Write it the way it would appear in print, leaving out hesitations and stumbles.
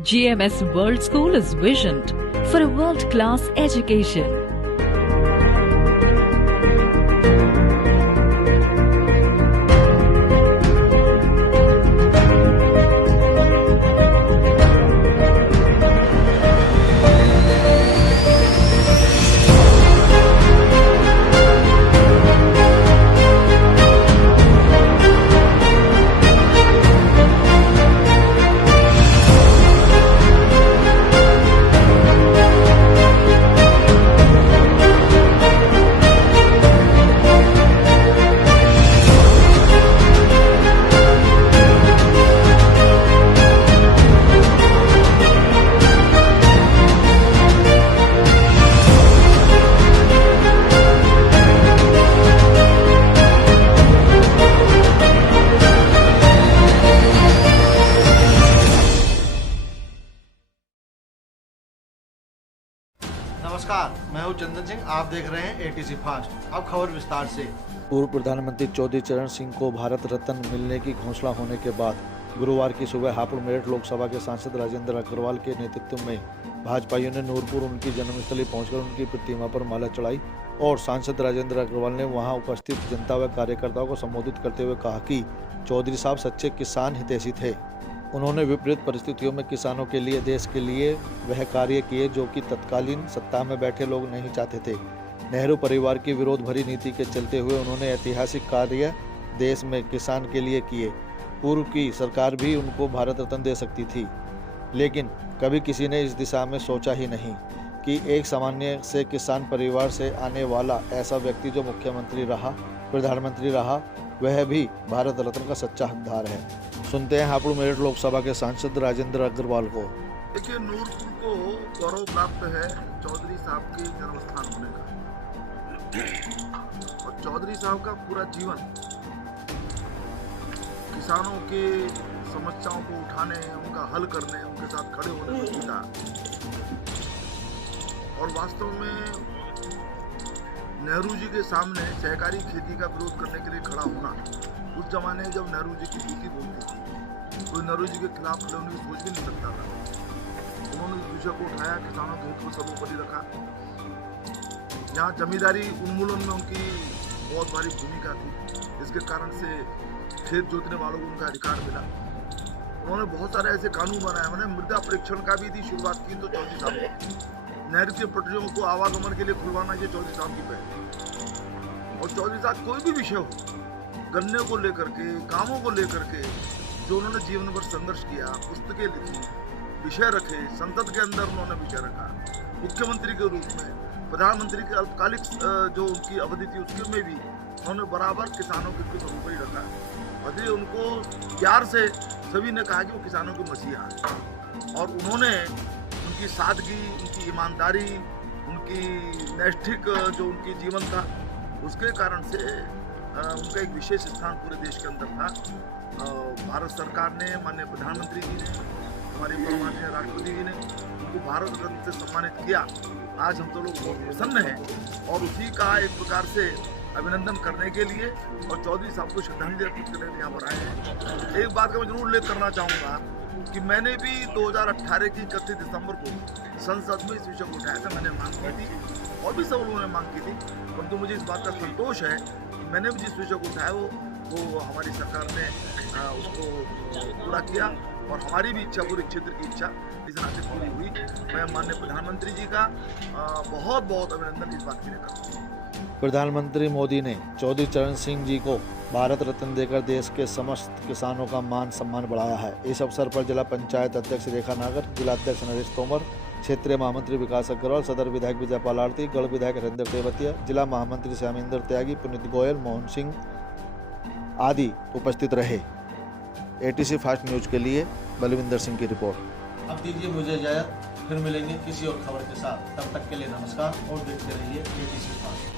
GMS World School is visioned for a world-class education. नमस्कार, मैं हूं चंदन सिंह। आप देख रहे हैं एटीसी फास्ट। अब खबर विस्तार से। पूर्व प्रधानमंत्री चौधरी चरण सिंह को भारत रत्न मिलने की घोषणा होने के बाद गुरुवार की सुबह हापुड़ मेरठ लोकसभा के सांसद राजेंद्र अग्रवाल के नेतृत्व में भाजपाइयों ने नूरपुर उनकी जन्मस्थली पहुंचकर उनकी प्रतिमा पर माला चढ़ाई और सांसद राजेंद्र अग्रवाल ने वहां उपस्थित जनता व कार्यकर्ताओं को संबोधित करते हुए कहा कि चौधरी साहब सच्चे किसान हितैषी थे। उन्होंने विपरीत परिस्थितियों में किसानों के लिए, देश के लिए वह कार्य किए जो कि तत्कालीन सत्ता में बैठे लोग नहीं चाहते थे। नेहरू परिवार की विरोध भरी नीति के चलते हुए उन्होंने ऐतिहासिक कार्य देश में किसान के लिए किए। पूर्व की सरकार भी उनको भारत रत्न दे सकती थी, लेकिन कभी किसी ने इस दिशा में सोचा ही नहीं कि एक सामान्य से किसान परिवार से आने वाला ऐसा व्यक्ति जो मुख्यमंत्री रहा, प्रधानमंत्री रहा, वह भी भारत रत्न का सच्चा हकदार है। सुनते हैं हापुड़ मेरठ लोकसभा के सांसद राजेंद्र अग्रवाल को। देखिए, नूरपुर को गौरव प्राप्त है चौधरी साहब के जन्मस्थान होने का, और चौधरी साहब का पूरा जीवन किसानों के समस्याओं को उठाने, उनका हल करने, उनके साथ खड़े होने में बीता। और वास्तव में नेहरू जी के सामने सहकारी खेती का विरोध करने के लिए खड़ा होना, उस जमाने जब नेहरू जी की नीति बोलती थी, कोई नेहरू जी के खिलाफ होने की सोच भी नहीं सकता था। उन्होंने इस विषय को उठाया, किसानों के हित को सर्वोपरि रखा। यहाँ जमींदारी उन्मूलन में उनकी बहुत बड़ी भूमिका थी, जिसके कारण से खेत जोतने वालों को उनका अधिकार मिला। उन्होंने बहुत सारे ऐसे कानून बनाए। मैंने मृदा परीक्षण का भी शुरुआत की तो चौधरी साहब ने। नहर की पटरियों को आवागमन के लिए खुलवाना, ये चौधरी साहब की पहल। और चौधरी साहब कोई भी विषय हो, गन्ने को लेकर के, कामों को लेकर के, जो उन्होंने जीवन भर संघर्ष किया, पुस्तकें लिखी, विषय रखे, संसद के अंदर उन्होंने विषय रखा, मुख्यमंत्री के रूप में, प्रधानमंत्री के अल्पकालिक जो उनकी अवधि थी उसके में भी उन्होंने बराबर किसानों के हित को रखा। और ये उनको प्यार से सभी ने कहा कि वो किसानों के मसीहा हैं। और उन्होंने उनकी सादगी, उनकी ईमानदारी, उनकी नैष्ठिक जो उनकी जीवन था, उसके कारण से उनका एक विशेष स्थान पूरे देश के अंदर था। भारत सरकार ने, माननीय प्रधानमंत्री जी ने, हमारे माननीय राष्ट्रपति जी ने उनको भारत रत्न से सम्मानित किया। आज हम तो लोग बहुत प्रसन्न हैं और उसी का एक प्रकार से अभिनंदन करने के लिए और चौधरी साहब को श्रद्धांजलि अर्पित करने के लिए यहाँ पर आए हैं। एक बात का मैं जरूर उल्लेख करना चाहूँगा कि मैंने भी 2018 की 31 दिसंबर को संसद में इस विषय को उठाया था। मैंने मांग की थी और भी सब लोगों ने मांग की थी, परंतु मुझे इस बात का संतोष है कि मैंने भी जिस विषय को उठाया वो हमारी सरकार ने उसको पूरा किया और हमारी भी इच्छा, पूरे क्षेत्र की इच्छा इस नाते पूरी हुई। मैं माननीय प्रधानमंत्री जी का बहुत बहुत अभिनंदन इस बात के लिए करता हूँ। प्रधानमंत्री मोदी ने चौधरी चरण सिंह जी को भारत रत्न देकर देश के समस्त किसानों का मान सम्मान बढ़ाया है। इस अवसर पर जिला पंचायत अध्यक्ष रेखा नागर, जिला अध्यक्ष नरेश तोमर, क्षेत्रीय महामंत्री विकास अग्रवाल, सदर विधायक विजयपाल आरती, गढ़ विधायक हरेंद्र तेवतिया, जिला महामंत्री श्यामेंद्र त्यागी, पुनीत गोयल, मोहन सिंह आदि उपस्थित रहे। एटीसी फास्ट न्यूज के लिए बलविंदर सिंह की रिपोर्ट। अब दीजिए मुझे इजाजत, फिर मिलेंगे किसी और खबर के साथ। तब तक के लिए नमस्कार और देखते रहिए एटीसी फास्ट।